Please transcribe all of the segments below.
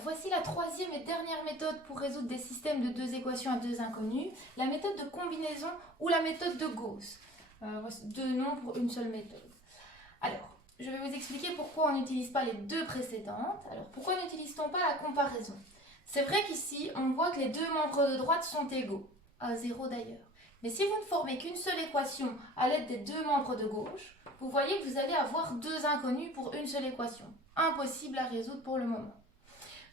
voici la troisième et dernière méthode pour résoudre des systèmes de deux équations à deux inconnues, la méthode de combinaison ou la méthode de Gauss. Voici deux noms pour une seule méthode. Alors, je vais vous expliquer pourquoi on n'utilise pas les deux précédentes. Alors, pourquoi n'utilise-t-on pas la comparaison? C'est vrai qu'ici, on voit que les deux membres de droite sont égaux, à 0 d'ailleurs. Mais si vous ne formez qu'une seule équation à l'aide des deux membres de gauche, vous voyez que vous allez avoir deux inconnus pour une seule équation. Impossible à résoudre pour le moment.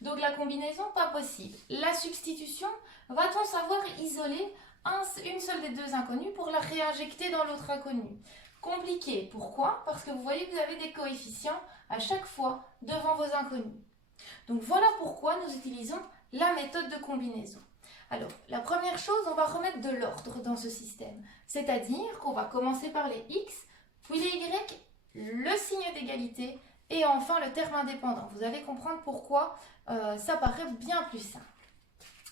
Donc la combinaison, pas possible. La substitution, va-t-on savoir isoler une seule des deux inconnues pour la réinjecter dans l'autre inconnue? Compliqué. Pourquoi? Parce que vous voyez que vous avez des coefficients à chaque fois devant vos inconnus. Donc voilà pourquoi nous utilisons la méthode de combinaison. Alors, la première chose, on va remettre de l'ordre dans ce système. C'est-à-dire qu'on va commencer par les x, puis les y, le signe d'égalité et enfin le terme indépendant. Vous allez comprendre pourquoi ça paraît bien plus simple.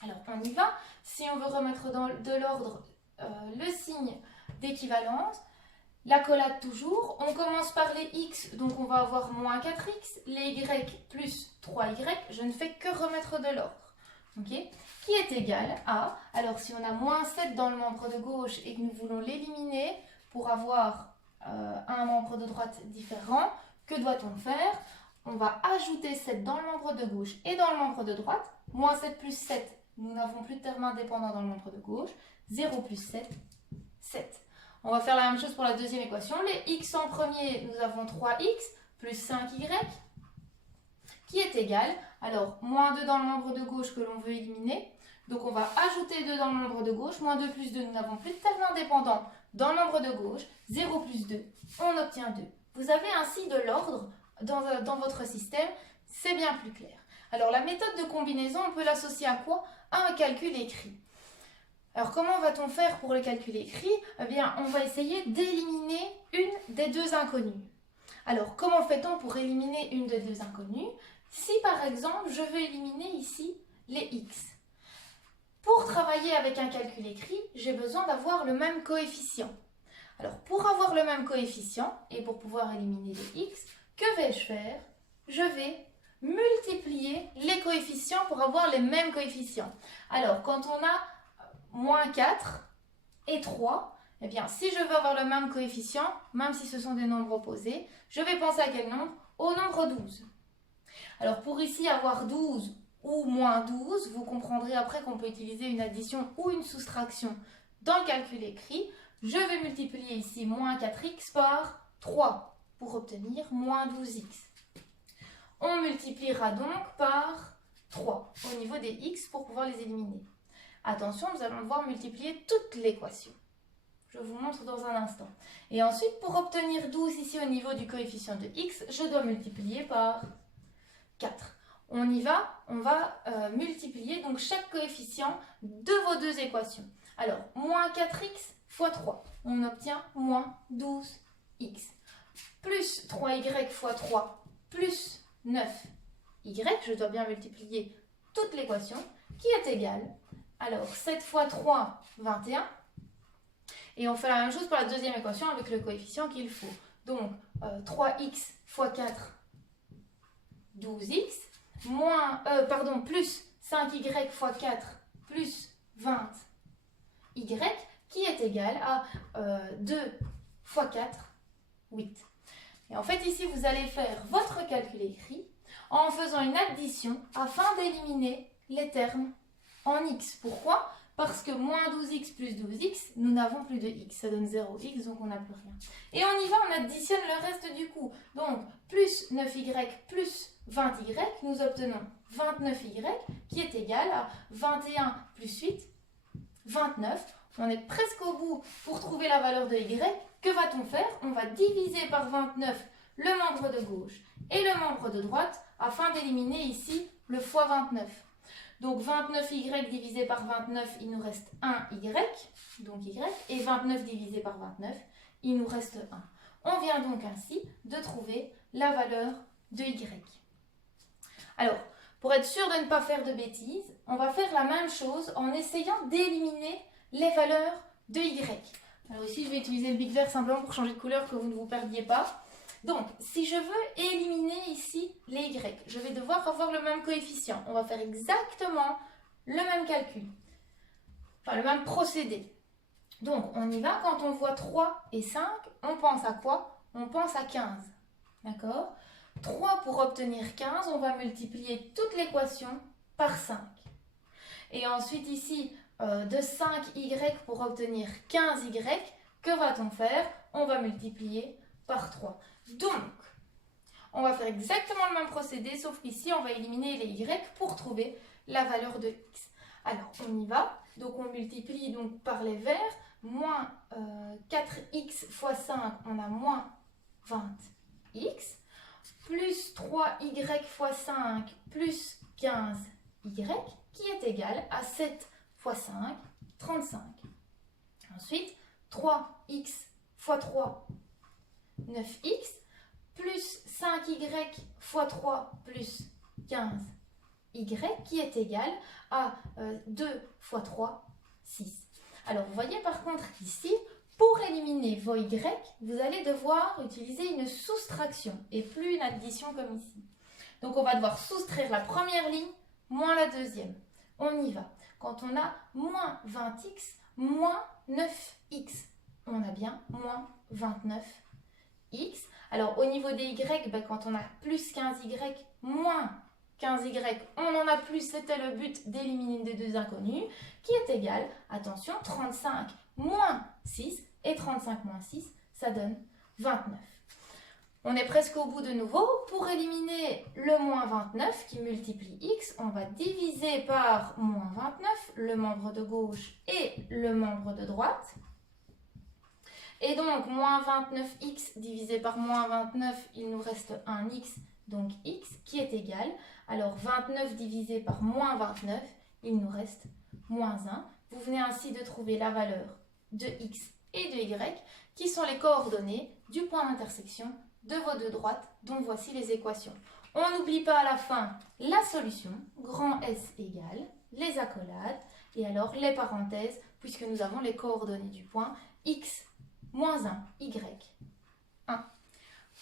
Alors, on y va. Si on veut remettre dans de l'ordre le signe d'équivalence, l'accolade toujours, on commence par les x, donc on va avoir moins 4x, les y plus 3y, je ne fais que remettre de l'ordre. Okay, qui est égal à, alors si on a moins 7 dans le membre de gauche et que nous voulons l'éliminer pour avoir un membre de droite différent, que doit-on faire? On va ajouter 7 dans le membre de gauche et dans le membre de droite, moins 7 plus 7, nous n'avons plus de terme indépendant dans le membre de gauche, 0 plus 7, 7. On va faire la même chose pour la deuxième équation, les x en premier, nous avons 3x plus 5y, qui est égal, alors moins 2 dans le membre de gauche que l'on veut éliminer, donc on va ajouter 2 dans le membre de gauche, moins 2 plus 2, nous n'avons plus de terme indépendant dans le membre de gauche, 0 plus 2, on obtient 2. Vous avez ainsi de l'ordre dans votre système, c'est bien plus clair. Alors la méthode de combinaison, on peut l'associer à quoi? À un calcul écrit. Alors comment va-t-on faire pour le calcul écrit? Eh bien, on va essayer d'éliminer une des deux inconnues. Alors, comment fait-on pour éliminer une des deux inconnues? Si par exemple, je veux éliminer ici les x. Pour travailler avec un calcul écrit, j'ai besoin d'avoir le même coefficient. Alors, pour avoir le même coefficient et pour pouvoir éliminer les x, que vais-je faire? Je vais multiplier les coefficients pour avoir les mêmes coefficients. Alors, quand on a moins 4 et 3, eh bien, si je veux avoir le même coefficient, même si ce sont des nombres opposés, je vais penser à quel nombre? Au nombre 12. Alors, pour ici avoir 12 ou moins 12, vous comprendrez après qu'on peut utiliser une addition ou une soustraction dans le calcul écrit. Je vais multiplier ici moins 4x par 3 pour obtenir moins 12x. On multipliera donc par 3 au niveau des x pour pouvoir les éliminer. Attention, nous allons devoir multiplier toute l'équation. Je vous montre dans un instant. Et ensuite, pour obtenir 12 ici au niveau du coefficient de x, je dois multiplier par 4. On y va, on va multiplier donc chaque coefficient de vos deux équations. Alors, moins 4x fois 3, on obtient moins 12x. Plus 3y fois 3, plus 9y, je dois bien multiplier toute l'équation, qui est égale, alors 7 fois 3, 21. Et on fait la même chose pour la deuxième équation avec le coefficient qu'il faut. Donc, 3x fois 4, 12x, plus 5y fois 4, plus 20y, qui est égal à 2 fois 4, 8. Et en fait, ici, vous allez faire votre calcul écrit en faisant une addition afin d'éliminer les termes en x. Pourquoi? Parce que moins 12x plus 12x, nous n'avons plus de x. Ça donne 0x, donc on n'a plus rien. Et on y va, on additionne le reste du coup. Donc, plus 9y plus 20y, nous obtenons 29y, qui est égal à 21 plus 8, 29. On est presque au bout pour trouver la valeur de y. Que va-t-on faire? On va diviser par 29 le membre de gauche et le membre de droite afin d'éliminer ici le fois 29. Donc 29y divisé par 29, il nous reste 1y, donc y, et 29 divisé par 29, il nous reste 1. On vient donc ainsi de trouver la valeur de y. Alors, pour être sûr de ne pas faire de bêtises, on va faire la même chose en essayant d'éliminer les valeurs de y. Alors ici, je vais utiliser le bic vert simplement pour changer de couleur, que vous ne vous perdiez pas. Donc, si je veux éliminer ici les y, je vais devoir avoir le même coefficient. On va faire exactement le même calcul, enfin le même procédé. Donc, on y va. Quand on voit 3 et 5, on pense à quoi? On pense à 15. D'accord? 3 pour obtenir 15, on va multiplier toute l'équation par 5. Et ensuite ici, de 5y pour obtenir 15y, que va-t-on faire? On va multiplier par 3. Donc, on va faire exactement le même procédé, sauf qu'ici, on va éliminer les y pour trouver la valeur de x. Alors, on y va. Donc, on multiplie donc par les verts. Moins 4x fois 5, on a moins 20x. Plus 3y fois 5 plus 15y, qui est égal à 7 fois 5, 35. Ensuite, 3x fois 3, 9x, plus 5y fois 3 plus 15y, qui est égal à 2 fois 3, 6. Alors, vous voyez par contre ici, pour éliminer vos y, vous allez devoir utiliser une soustraction et plus une addition comme ici. Donc, on va devoir soustraire la première ligne moins la deuxième. On y va. Quand on a moins 20x, moins 9x, on a bien moins 29x. Alors, au niveau des y, quand on a plus 15y, moins 15y, on en a plus, c'était le but d'éliminer des deux inconnus, qui est égal, attention, 35 moins 6, et 35 moins 6, ça donne 29. On est presque au bout de nouveau. Pour éliminer le moins 29 qui multiplie x, on va diviser par moins 29, le membre de gauche et le membre de droite. Et donc, moins 29x divisé par moins 29, il nous reste un x, donc x, qui est égal. Alors, 29 divisé par moins 29, il nous reste moins 1. Vous venez ainsi de trouver la valeur de x et de y, qui sont les coordonnées du point d'intersection de vos deux droites, dont voici les équations. On n'oublie pas à la fin la solution, grand S égale, les accolades, et alors les parenthèses, puisque nous avons les coordonnées du point x, moins 1, y, 1.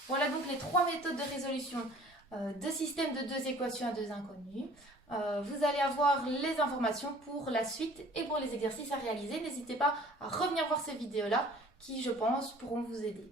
Voilà donc les trois méthodes de résolution de systèmes de deux équations à deux inconnues. Vous allez avoir les informations pour la suite et pour les exercices à réaliser. N'hésitez pas à revenir voir ces vidéos-là qui, je pense, pourront vous aider.